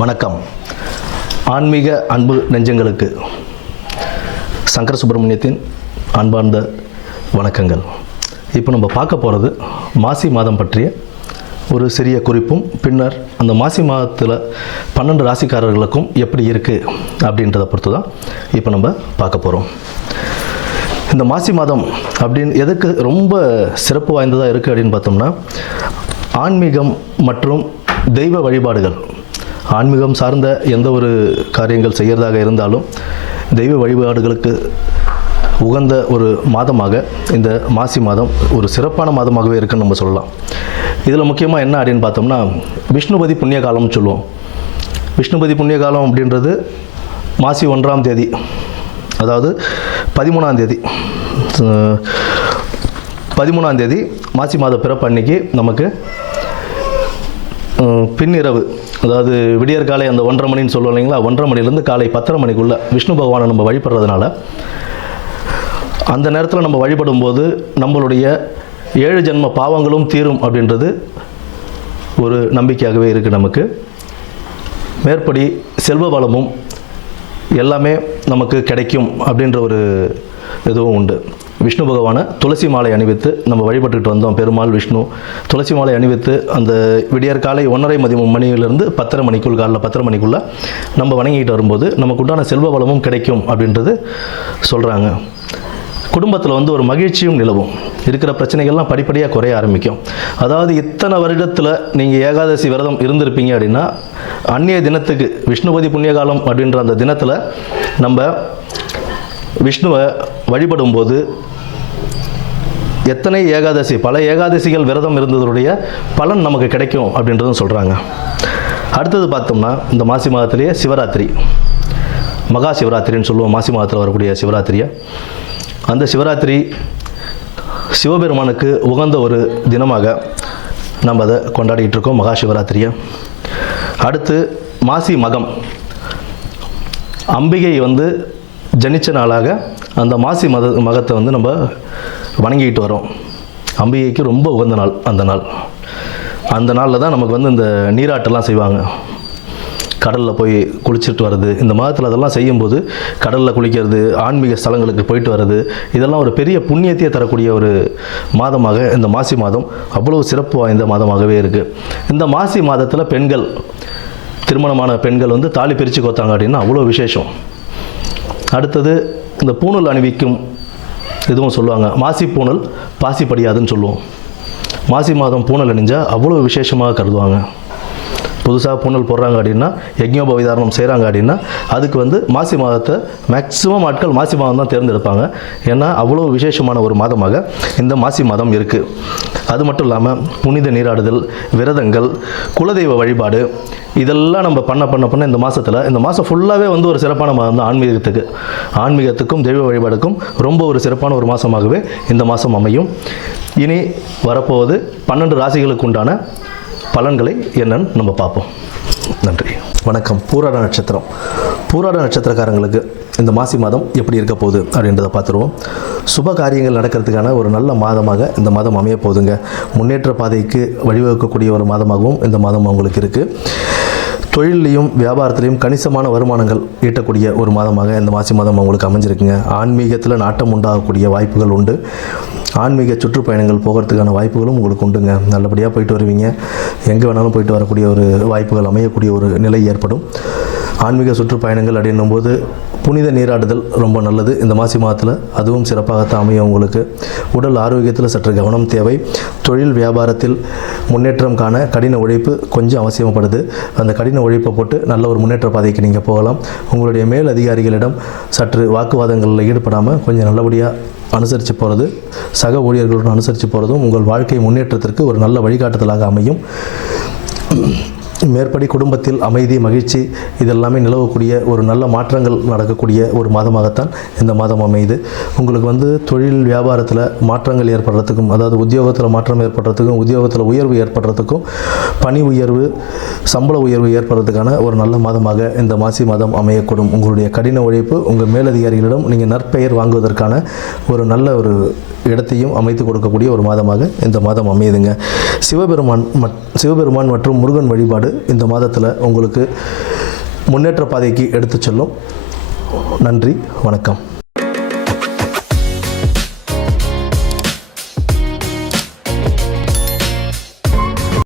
வணக்கம். ஆன்மீக அன்பு நெஞ்சங்களுக்கு சங்கர சுப்பிரமணியத்தின் அன்பார்ந்த வணக்கங்கள். இப்போ நம்ம பார்க்க போகிறது மாசி மாதம் பற்றிய ஒரு சிறிய குறிப்பும், பின்னர் அந்த மாசி மாதத்தில் 12 ராசிக்காரர்களுக்கும் எப்படி இருக்குது அப்படின்றத பொறுத்து தான் இப்போ நம்ம பார்க்க போகிறோம். இந்த மாசி மாதம் அப்படின்னு எதுக்கு ரொம்ப சிறப்பு வாய்ந்ததாக இருக்குது அப்படின்னு பார்த்தோம்னா, ஆன்மீகம் மற்றும் தெய்வ வழிபாடுகள், ஆன்மீகம் சார்ந்த எந்த ஒரு காரியங்கள் செய்கிறதாக இருந்தாலும் தெய்வ வழிபாடுகளுக்கு உகந்த ஒரு மாதமாக இந்த மாசி மாதம் ஒரு சிறப்பான மாதமாகவே இருக்குன்னு நம்ம சொல்லலாம். இதில் முக்கியமாக என்ன அப்படின்னு பார்த்தோம்னா, விஷ்ணுபதி புண்ணிய காலம்னு சொல்லுவோம். விஷ்ணுபதி புண்ணிய காலம் அப்படின்றது மாசி 1ஆம் தேதி, அதாவது 13ஆம் தேதி மாசி மாத பிறப்பு அன்னைக்கு நமக்கு பின்னிரவு, அதாவது விடியற்காலை அந்த 1:30 மணின்னு சொல்லுவோம் இல்லைங்களா, 1:30 மணிலேருந்து காலை 10:30 மணிக்குள்ளே விஷ்ணு பகவானை நம்ம வழிபடுறதுனால அந்த நேரத்தில் நம்ம வழிபடும் போது நம்மளுடைய 7 ஜென்ம பாவங்களும் தீரும் அப்படின்றது ஒரு நம்பிக்கையாகவே இருக்குது நமக்கு. மேற்படி செல்வ வளமும் எல்லாமே நமக்கு கிடைக்கும் அப்படின்ற ஒரு இதுவும் உண்டு. விஷ்ணு பகவானை துளசி மாலை அணிவித்து நம்ம வழிபட்டுக்கிட்டு வந்தோம். பெருமாள் விஷ்ணு துளசி மாலை அணிவித்து அந்த விடியற்காலை 1:30 மணியிலிருந்து 10:30 மணிக்குள், காலைல 10:30 மணிக்குள்ளே நம்ம வணங்கிட்டு வரும்போது நமக்கு உண்டான செல்வ வளமும் கிடைக்கும் அப்படின்றது சொல்கிறாங்க. குடும்பத்தில் ஒரு மகிழ்ச்சியும் நிலவும், இருக்கிற பிரச்சனைகள்லாம் படிப்படியாக குறைய ஆரம்பிக்கும். அதாவது இத்தனை வருடத்தில் நீங்கள் ஏகாதசி விரதம் இருந்திருப்பீங்க அப்படின்னா, அந்நிய தினத்துக்கு விஷ்ணுபதி புண்ணியகாலம் அப்படின்ற அந்த தினத்தில் நம்ம விஷ்ணுவை வழிபடும் போது எத்தனை ஏகாதசி, பல ஏகாதசிகள் விரதம் இருந்ததுடைய பலன் நமக்கு கிடைக்கும் அப்படின்றதும் சொல்கிறாங்க. அடுத்தது பார்த்தோம்னா, இந்த மாசி மாதத்திலேயே சிவராத்திரி, மகா சிவராத்திரின்னு சொல்லுவோம். மாசி மாதத்தில் வரக்கூடிய சிவராத்திரியை, அந்த சிவராத்திரி சிவபெருமானுக்கு உகந்த ஒரு தினமாக நம்ம அதை கொண்டாடிக்கிட்டு இருக்கோம், மகா சிவராத்திரியை. அடுத்து மாசி மகம், அம்பிகை ஜனிச்ச நாளாக அந்த மாசி மகத்தை நம்ம வணங்கிக்கிட்டு வரோம். அம்பிகைக்கு ரொம்ப உகந்த நாள் அந்த நாளில் தான் நமக்கு இந்த நீராட்டெல்லாம் செய்வாங்க. கடலில் போய் குளிச்சுட்டு வர்றது, இந்த மாதத்தில் அதெல்லாம் செய்யும்போது கடலில் குளிக்கிறது, ஆன்மீக ஸ்தலங்களுக்கு போயிட்டு வர்றது, இதெல்லாம் ஒரு பெரிய புண்ணியத்தையே தரக்கூடிய ஒரு மாதமாக இந்த மாசி மாதம் அவ்வளோ சிறப்பு வாய்ந்த மாதமாகவே இருக்குது. இந்த மாசி மாதத்தில் பெண்கள், திருமணமான பெண்கள் தாலி பிரித்து கோத்தாங்க அப்படின்னா அவ்வளோ விசேஷம். அடுத்தது இந்த பூணல் அணிவிக்கும் இதுவும் சொல்லுவாங்க. மாசி பூணல் பாசி படியாதுன்னு சொல்லுவோம். மாசி மாதம் பூணல் அணிஞ்சால் அவ்வளோ விசேஷமாக கருதுவாங்க. புதுசாக பூணல் போடுறாங்க அப்படின்னா, யஜ்ஞோபவிதாரணம் செய்கிறாங்க அப்படின்னா, அதுக்கு மாசி மாதத்தை மேக்ஸிமம் ஆட்கள் மாசி மாதம் தான் தேர்ந்தெடுப்பாங்க. ஏன்னா அவ்வளோ விசேஷமான ஒரு மாதமாக இந்த மாசி மாதம் இருக்குது. அது மட்டும் இல்லாமல் புனித நீராடுதல், விரதங்கள், குலதெய்வ வழிபாடு, இதெல்லாம் நம்ம பண்ண இந்த மாதத்தில், இந்த மாதம் ஃபுல்லாகவே ஒரு சிறப்பான மாதம் தான். ஆன்மீகத்துக்கும் தெய்வ வழிபாடுக்கும் ரொம்ப ஒரு சிறப்பான ஒரு மாதமாகவே இந்த மாதம் அமையும். இனி வரப்போவது 12 ராசிகளுக்கு உண்டான பலன்களை என்னன்னு நம்ம பார்ப்போம். நன்றி, வணக்கம். பூராட நட்சத்திரக்காரங்களுக்கு இந்த மாசி மாதம் எப்படி இருக்க போகுது அப்படின்றத பார்த்துருவோம். சுப காரியங்கள் நடக்கிறதுக்கான ஒரு நல்ல மாதமாக இந்த மாதம் அமைய போகுதுங்க. முன்னேற்ற பாதைக்கு வழிவகுக்கக்கூடிய ஒரு மாதமாகவும் இந்த மாதம் அவங்களுக்கு இருக்குது. தொழிலையும் வியாபாரத்திலையும் கணிசமான வருமானங்கள் ஈட்டக்கூடிய ஒரு மாதமாக இந்த மாசி மாதம் அவங்களுக்கு அமைஞ்சிருக்குங்க. ஆன்மீகத்தில் நாட்டம் உண்டாகக்கூடிய வாய்ப்புகள் உண்டு. ஆன்மீக சுற்றுப்பயணங்கள் போகிறதுக்கான வாய்ப்புகளும் உங்களுக்கு உண்டுங்க. நல்லபடியாக போயிட்டு வருவீங்க. எங்கே வேணாலும் போயிட்டு வரக்கூடிய ஒரு வாய்ப்புகள் அமையக்கூடிய ஒரு நிலை ஏற்படும். ஆன்மீக சுற்றுப்பயணங்கள் அப்படின்னும் போது புனித நீராடுதல் ரொம்ப நல்லது இந்த மாசி மாதத்தில், அதுவும் சிறப்பாகத்தான் அமையும் உங்களுக்கு. உடல் ஆரோக்கியத்தில் சற்று கவனம் தேவை. தொழில் வியாபாரத்தில் முன்னேற்றம் காண கடின உழைப்பு கொஞ்சம் அவசியப்படுது. அந்த கடின உழைப்பை போட்டு நல்ல ஒரு முன்னேற்ற பாதைக்கு நீங்கள் போகலாம். உங்களுடைய மேல் அதிகாரிகளிடம் சற்று வாக்குவாதங்களில் ஈடுபடாமல் கொஞ்சம் நல்லபடியாக அனுசரித்து போகிறது, சக ஊழியர்களுடன் அனுசரித்து போகிறதும் உங்கள் வாழ்க்கை முன்னேற்றத்திற்கு ஒரு நல்ல வழிகாட்டுதலாக அமையும். மேற்படி குடும்பத்தில் அமைதி, மகிழ்ச்சி இதெல்லாமே நிலவக்கூடிய ஒரு நல்ல மாற்றங்கள் நடக்கக்கூடிய ஒரு மாதமாகத்தான் இந்த மாதம் அமையுது. உங்களுக்கு தொழில் வியாபாரத்தில் மாற்றங்கள் ஏற்படுறதுக்கும், அதாவது உத்தியோகத்தில் மாற்றம் ஏற்படுறதுக்கும், உத்தியோகத்தில் உயர்வு ஏற்படுறதுக்கும், பணி உயர்வு, சம்பள உயர்வு ஏற்படுறதுக்கான ஒரு நல்ல மாதமாக இந்த மாசி மாதம் அமையக்கூடும். உங்களுடைய கடின உழைப்பு உங்கள் மேலதிகாரிகளிடம் நீங்கள் நற்பெயர் வாங்குவதற்கான ஒரு நல்ல ஒரு இடத்தையும் அமைத்து கொடுக்கக்கூடிய ஒரு மாதமாக இந்த மாதம் அமையுதுங்க. சிவபெருமான் மற்றும் முருகன் வழிபாடு இந்த மாதத்தில் உங்களுக்கு முன்னேற்ற பாதைக்கு எடுத்து செல்லும். நன்றி, வணக்கம்.